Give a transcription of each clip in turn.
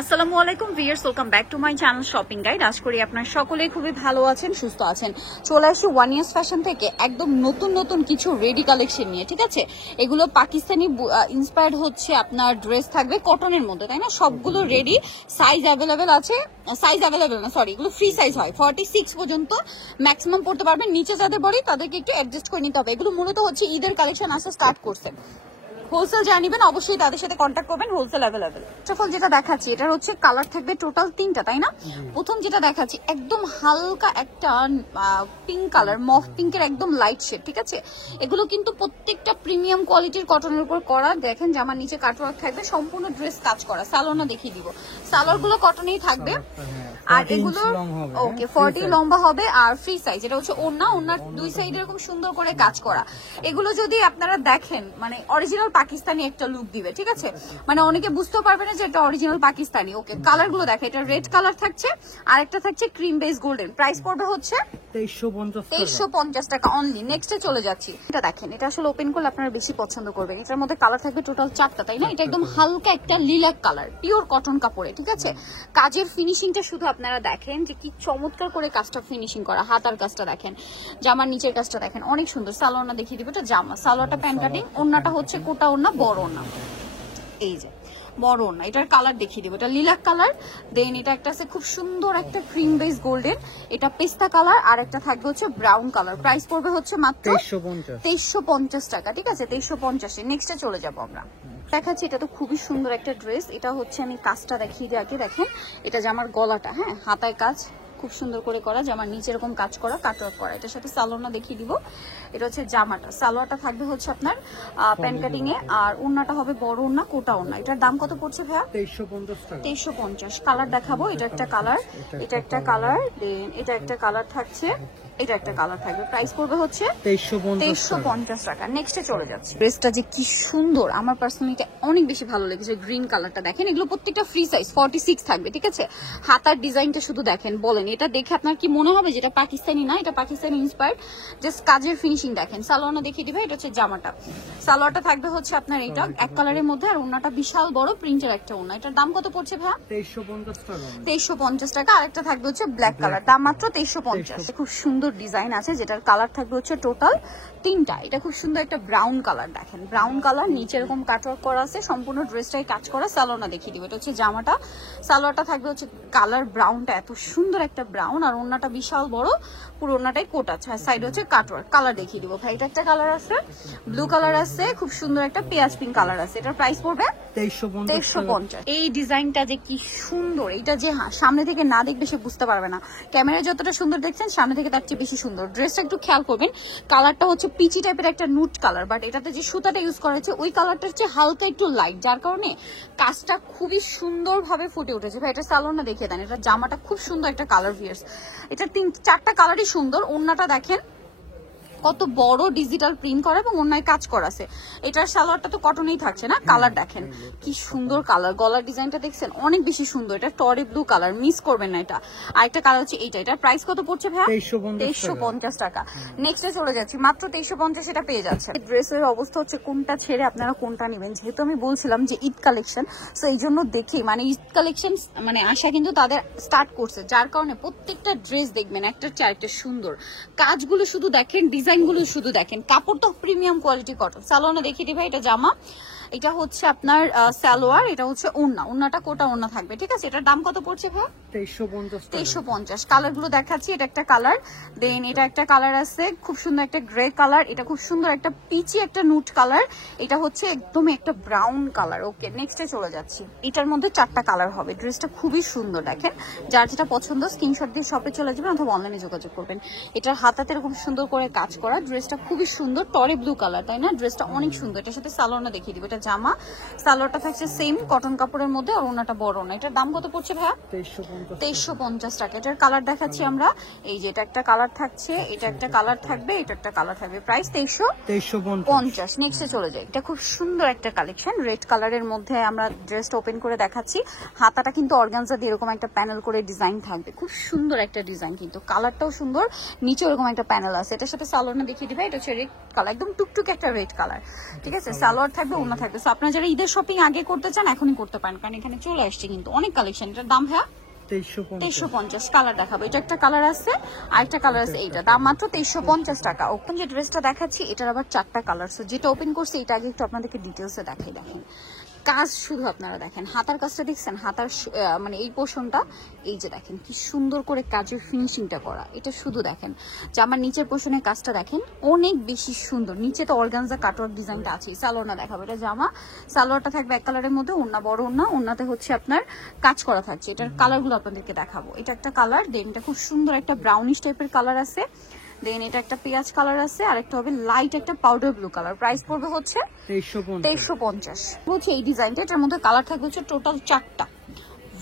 আসসালামু আলাইকুম viewers, welcome back to my channel shopping guide. আশা করি আপনারা সকলেই খুবই ভালো আছেন, সুস্থ আছেন। চলে আসি ওয়ান ইয়ার্স ফ্যাশন থেকে একদম নতুন নতুন কিছু রেডি কালেকশন নিয়ে, ঠিক আছে? এগুলো পাকিস্তানি ইন্সপায়ার্ড হচ্ছে, আপনার ড্রেস থাকবে কটনের মধ্যে, তাই না? সবগুলো রেডি, সাইজ অ্যাভেলেবেল আছে, সাইজ অ্যাভেলেবেল না সরি, এগুলো ফ্রি সাইজ হয়, 46 পর্যন্ত ম্যাক্সিমাম পড়তে পারবেন। নিচে যাদের বডি তাদেরকে একটু অ্যাডজাস্ট করে নিতে হবে। এগুলো মূলত হচ্ছে ঈদের কালেকশন আসা স্টার্ট করছে। হোলসেল যারা নিবেন অবশ্যই তাদের সাথে কন্ট্যাক্ট করবেন, হোলসেল অ্যাভেলেবেল। ফার্স্ট যেটা দেখাচ্ছি এটার হচ্ছে কালার থাকবে টোটাল 3টা, তাই না? প্রথম যেটা দেখাচ্ছি একদম হালকা একটা পিঙ্ক কালার, মফ পিঙ্কের একদম লাইট শেড, ঠিক আছে? এগুলো কিন্তু প্রত্যেকটা প্রিমিয়াম কোয়ালিটির কটনের উপর করা। দেখেন জামার নিচে কাটওয়ার্ক থাকবে, সম্পূর্ণ ড্রেস কাজ করা। সালোয়ারটা দেখিয়ে দিব, সালোয়ার গুলো কটনেই থাকবে। আর এগুলো ওকে 40 লম্বা হবে আর ফ্রি সাইজ। এটা হচ্ছে ওড়নার দুই সাইড এরকম সুন্দর করে কাজ করা। এগুলো যদি আপনারা দেখেন মানে অরিজিনাল পাকিস্তানি একটা লুক দিবে, ঠিক আছে? মানে অনেকে বুঝতে পারবে না যে এটা অরিজিনাল পাকিস্তানি। ওকে, কালার গুলো দেখে, এটা রেড কালার থাকছে আর একটা থাকছে ক্রিম বেস গোল্ডেন। প্রাইস পড়বে হচ্ছে 2350 টাকা অনলি। নেক্সটে চলে যাচ্ছি, এটা দেখেন, এটা আসলে ওপেন করলে আপনারা বেশি পছন্দ করবেন। এটার মধ্যে কালার থাকবে টোটাল 4টা, তাই না? এটা একদম হালকা একটা লিলাক কালার, পিওর কটন কাপড়ে, ঠিক আছে? কাজের ফিনিশিংটা শুধু আপনারা দেখেন যে কি চমৎকার করে কাজটা ফিনিশিং করা। হাতার কাজটা দেখেন, জামার নিচের কাজটা দেখেন, অনেক সুন্দর। সালোয়ারটা দেখিয়ে দিব, এটা জামা, সালোয়ারটা প্যান্ট কাটিং, ওড়নাটা হচ্ছে কোটা ওড়না, বড় ওড়না, এই যে বড় ওড়না। এটার কালার দেখিয়ে দিব, এটা লিলাক কালার। দেন এটা একটা আছে খুব সুন্দর একটা ক্রিম বেস গোল্ডেন, এটা পেস্তা কালার, আর একটা থাকবে হচ্ছে ব্রাউন কালার। প্রাইস পড়বে হচ্ছে মাত্র 2350 টাকা, ঠিক আছে? 2350। নেক্সটে চলে যাব আমরা, দেখাচ্ছি এটা তো খুবই সুন্দর একটা ড্রেস। এটা হচ্ছে আমি কাজটা দেখিয়ে দিই আগে। দেখেন এটা জামার গলাটা, হ্যাঁ, হাতায় কাজ খুব সুন্দর করে করা, জামার নিচে এরকম কাজ করা, কাটওয়ার্ক করা। এটার সাথে সালোয়ারটা দেখিয়ে দিব, এটা হচ্ছে জামাটা। সালোয়ারটা থাকবে হচ্ছে আপনার প্যান্ট কাটিং এ, আর ওড়নাটা হবে বড় ওড়না, কোটা ওড়না। এটার দাম কত পড়ছে ভাইয়া? 2350। কালার দেখাবো, এটা একটা কালার, এটা একটা কালার, দেন এটা একটা কালার থাকছে, এটা একটা কালার থাকবে। প্রাইস পড়বে হচ্ছে 2350 টাকা। নেক্সটে চলে যাচ্ছে, ড্রেসটা যে কি সুন্দর, আমার পার্সোনালি অনেক বেশি ভালো লেগেছে। গ্রিন কালারটা দেখেন, এগুলো প্রত্যেকটা ফ্রি সাইজ, 46 থাকবে, ঠিক আছে? হাতার ডিজাইনটা শুধু দেখেন, বলেন এটা দেখে আপনার কি মনে হবে যেটা পাকিস্তানি না? এটা পাকিস্তানি ইন্সপায়ার্ড, জাস্ট কাজের ফিনিশিং দেখেন। সালোয়ারটা দেখিয়ে দিবে, এটা হচ্ছে জামাটা। সালোয়ারটা থাকবে হচ্ছে আপনার এটা এক কালারের মধ্যে, আর ওড়নাটা বিশাল বড় প্রিন্টের একটা ওড়না। এটার দাম কত পড়ছে ভাই? 2350 টাকা। আরেকটা থাকবে হচ্ছে ব্ল্যাক কালার, দাম মাত্র 2350। খুব সুন্দর ডিজাইন আছে, যেটার কালার থাকবে হচ্ছে টোটাল 3টা। এটা খুব সুন্দর একটা ব্রাউন কালার, দেখেন ব্রাউন কালার, নিচে এরকম কাটওয়ার্ক করা আছে, সম্পূর্ণ ড্রেসটাই কাজ করা। সালোয়ারটা দেখিয়ে দিব, এটা হচ্ছে জামাটা। সালোয়ারটা থাকবে হচ্ছে কালার ব্রাউনটা, এত সুন্দর একটা ব্রাউন, আর ওড়নাটা বিশাল বড়, পুরো ওড়নাটাই কোট আছে, আর সাইড হচ্ছে কাটওয়ার্ক। কালার দেখিয়ে দিব ভাই, এটা একটা কালার আছে, ব্লু কালার আছে, খুব সুন্দর একটা পেঁয়াজ পিঙ্ক কালার আছে। এটার প্রাইস পড়বে 2350। এই ডিজাইনটা যে কি সুন্দর, এটা যে সামনে থেকে না দেখলে সে বুঝতে পারবে না। ক্যামেরায় যতটা সুন্দর দেখছেন, সামনে থেকে তার চেয়ে বেশি সুন্দর। ড্রেসটা একটু খেয়াল করবেন, কালারটা হচ্ছে পিচি টাইপের একটা নুট কালার, বাট এটাতে যে সুতাটা ইউজ করা হয়েছে ওই কালারটা হচ্ছে হালকা একটু লাইট, যার কারণে কাজটা খুবই সুন্দরভাবে ফুটে উঠেছে। ভাই এটা সালোয়ারটা দেখিয়ে দেন, এটা জামাটা খুব সুন্দর একটা কালার ভিয়ার্স। এটা 4টা কালারই সুন্দর। ওড়নাটা দেখেন কত বড় ডিজিটাল প্রিন্ট করা এবং অন্যায় কাজ করা আছে। এটার সালোয়ারটা তো কটনেই থাকছে না? কালার দেখেন কি সুন্দর কালার, গলার ডিজাইনটা দেখছেন অনেক বেশি সুন্দর। এটা টরে ব্লু কালার, মিস করবেন না এটা। আরেকটা কালার হচ্ছে এইটা। এটার প্রাইস কত পড়ছে ভাই? 2350 টাকা। নেক্সটে চলে যাচ্ছি, মাত্র 2350 এটা পেয়ে যাচ্ছে। ড্রেসের অবস্থা হচ্ছে কোনটা ছেড়ে আপনারা কোনটা নেবেন, যেহেতু আমি বলছিলাম যে ঈদ কালেকশন, সো এই জন্য দেখি মানে ঈদ কালেকশন মানে আসা কিন্তু তাদের স্টার্ট করছে, যার কারণে প্রত্যেকটা ড্রেস দেখবেন একটার চেয়ে আরেকটা সুন্দর। কাজগুলো শুধু দেখেন, ডিজাইনগুলো শুধু দেখেন, কাপড় তো প্রিমিয়াম কোয়ালিটি কটন। সালোয়ারটা দেখিয়ে দিই ভাই, এটা জামা, এটা হচ্ছে আপনার সালোয়ার, এটা হচ্ছে ওড়না, ওড়নাটা কোটা ওড়না থাকবে, ঠিক আছে? এটার দাম কত পড়ছে ভাই? 2350। কালার গুলো দেখাচ্ছি, এটা একটা কালার, দেন এটা একটা কালার আছে খুব সুন্দর একটা গ্রে কালার, এটা খুব সুন্দর একটা পিচি একটা নুট কালার, এটা হচ্ছে একদম একটা ব্রাউন কালার। ওকে, নেক্সটে চলে যাচ্ছি। এটার মধ্যে 4টা কালার হবে। ড্রেসটা খুবই সুন্দর, দেখেন যার যেটা পছন্দ স্ক্রিনশট দিয়ে শপে চলে যাবেন অথবা অনলাইনে যোগাযোগ করবেন। এটার হাতাতে এরকম সুন্দর করে কাজ করা। ড্রেসটা খুবই সুন্দর, টরে ব্লু কালার, তাই না? ড্রেসটা অনেক সুন্দর। এটার সাথে সালোয়ারটা দেখিয়ে দিব, এটা জামা, সালোয়ারটা থাকছে সেম কটন কাপড়ের মধ্যে, আর ওড়নাটা বড় না। এটার দাম কত পড়ছে ভাইয়া? 2350 টাকা। এটার কালার দেখাচ্ছি আমরা, এই যে এটা একটা কালার থাকছে, এটা একটা কালার থাকবে, এটা একটা কালার থাকবে। প্রাইস 2350। নেক্সটে চলে যাই, এটা খুব সুন্দর একটা কালেকশন, রেড কালারের মধ্যে আমরা ড্রেসটা ওপেন করে দেখাচ্ছি। হাতাটা কিন্তু অর্গানজা দিয়ে এরকম একটা প্যানেল করে ডিজাইন থাকবে, খুব সুন্দর একটা ডিজাইন, কিন্তু কালারটাও সুন্দর, নিচে এরকম একটা প্যানেল আছে। এটার সাথে সালোয়ারটা দেখিয়ে দিবে, এটা হচ্ছে রেড কালার, একদম টুকটুক একটা রেড কালার, ঠিক আছে? সালোয়ার থাকবে, ওড়না থাকবে থাকবে। সো আপনারা যারা ঈদের শপিং আগে করতে চান এখনই করতে পারেন, কারণ এখানে চলে আসছে কিন্তু অনেক কালেকশন। এটার দাম ভাইয়া 2350। কালার দেখাবো, এটা একটা কালার আছে, আরেকটা কালার আছে, এইটা দাম মাত্র 2350 টাকা। ওপেন যে ড্রেসটা দেখাচ্ছি এটার আবার 4টা কালার। সো যেটা ওপেন করছি এটা আগে একটু আপনাদেরকে ডিটেলসে দেখাই। দেখেন কাজ শুধু আপনারা দেখেন, হাতার কাজটা দেখছেন, হাতার মানে এই পোর্শনটা, এই যে দেখেন কি সুন্দর করে কাজের ফিনিশিংটা করা। এটা শুধু দেখেন জামার নিচের পোর্শনের কাজটা দেখেন অনেক বেশি সুন্দর। নিচে তো অর্গানজা কাটওয়ার্ক ডিজাইনটা আছে। সালোয়ারটা দেখাবো, এটা জামা, সালোয়ারটা থাকবে এক কালারের মধ্যে, ওন্না বড় ওন্না, ওন্নাতে হচ্ছে আপনার কাজ করা থাকছে। এটার কালারগুলো আপনাদেরকে দেখাবো। এটা একটা কালার, দেন এটা খুব সুন্দর একটা ব্রাউনিশ টাইপের কালার আছে, দেন এটা একটা পেঁয়াজ কালার আছে, আর একটা হবে লাইট একটা পাউডার ব্লু কালার। প্রাইস পড়বে হচ্ছে 2350 হচ্ছে এই ডিজাইনটা। এটার মধ্যে কালার থাকবে হচ্ছে টোটাল 4টা।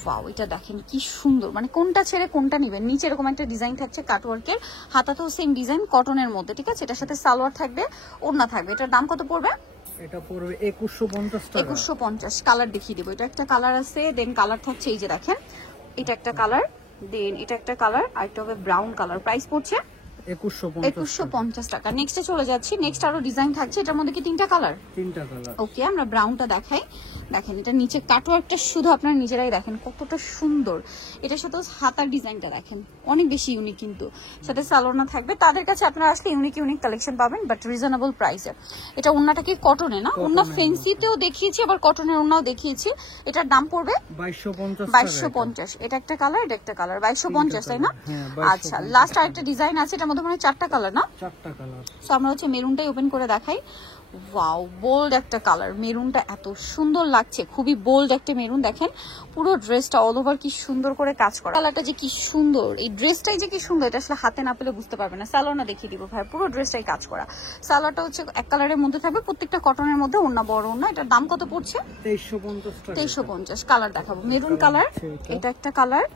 ওয়াও, এটা দেখেন কি সুন্দর, মানে কোনটা ছেড়ে কোনটা নেবেন। নিচে এরকম একটা ডিজাইন থাকছে কাটওয়ার্কের, হাতাতেও সেম ডিজাইন কটনের মধ্যে, ঠিক আছে। এটার সাথে সালোয়ার থাকবে, ওড়না থাকবে। এটার দাম কত পড়বে? এটা পড়বে 2150 টাকা। 2150। কালার দেখিয়ে দেবো, এটা একটা কালার আছে, দেন কালার থাকছে এই যে দেখেন, এটা একটা কালার, দেন এটা একটা কালার, আর একটা হবে ব্রাউন কালার। প্রাইস পড়ছে 2150 টাকা। নেক্সটে চলে যাচ্ছি, নেক্সট আরো ডিজাইন থাকছে। এটার মধ্যে কি 3টা কালার? 3টা কালার। ওকে, আমরা ব্রাউনটা দেখাই। দেখেন এটা নিচে কাটওয়ার্কটা শুধু আপনারা নিজেরাই দেখেন কতটা সুন্দর। এটার সাথে হাতার ডিজাইনটা দেখেন অনেক বেশি ইউনিক, কিন্তু সাথে সালোনা থাকবে। তাদের কাছে আপনারা আসলে ইউনিক ইউনিক কালেকশন পাবেন, বাট রিজনেবল প্রাইসে। এটা ওন্নাটা কি কটনে না? ওন্না ফেন্সিতেও দেখিয়েছি, আবার কটনের ওন্নাও দেখিয়েছি। এটার দাম পড়বে 2250। এটা একটা কালার, এটা একটা কালার, 2250, তাই না? আচ্ছা, লাস্ট আরেকটা ডিজাইন আছে, এটার মধ্যে মানে 4টা কালার না? 4টা কালার। সো আমরা হচ্ছে মেরুনটাই ওপেন করে দেখাই। ওয়াও, বোল্ড একটা কালার, মেরুনটা এত সুন্দর লাগছে, খুবই বোল্ড একটা মেরুন। দেখেন পুরো ড্রেসটা অল ওভার কি সুন্দর করে কাজ করা, কালারটা যে কি সুন্দর, এই ড্রেসটাই যে কি সুন্দর, এটা আসলে হাতে না পেলে বুঝতে পারবে না। সালোয়ারটা দেখিয়ে দিব ভাই, পুরো ড্রেসটাই কাজ করা। সালোয়ারটা হচ্ছে এক কালারের মধ্যে থাকবে, প্রত্যেকটা কটনের মধ্যে, ওন্না বড় ওন্না। এটার দাম কত পড়ছে? 2350। কালার দেখাবো, মেরুন কালার, এটা একটা কালার,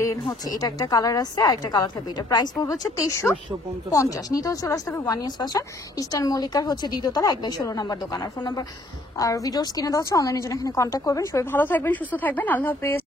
দেন হচ্ছে এটা একটা কালার আছে, আর একটা কালার থাকবে। এটা প্রাইস পড়বে হচ্ছে 2350। নিতে চলে আসতে হবে 1 ইয়ার্স ফ্যাশন, ইস্টার্ন মল্লিকার হচ্ছে 2য় তলা 1/16 নম্বর দোকান। আর ফোন নাম্বার আর ভিডিওস কিনে দেওয়া হচ্ছে, অনলাইনের জন্য এখানে কন্ট্যাক্ট করবেন। সবাই ভালো থাকবেন, সুস্থ থাকবেন, আল্লাহ হাফেজ।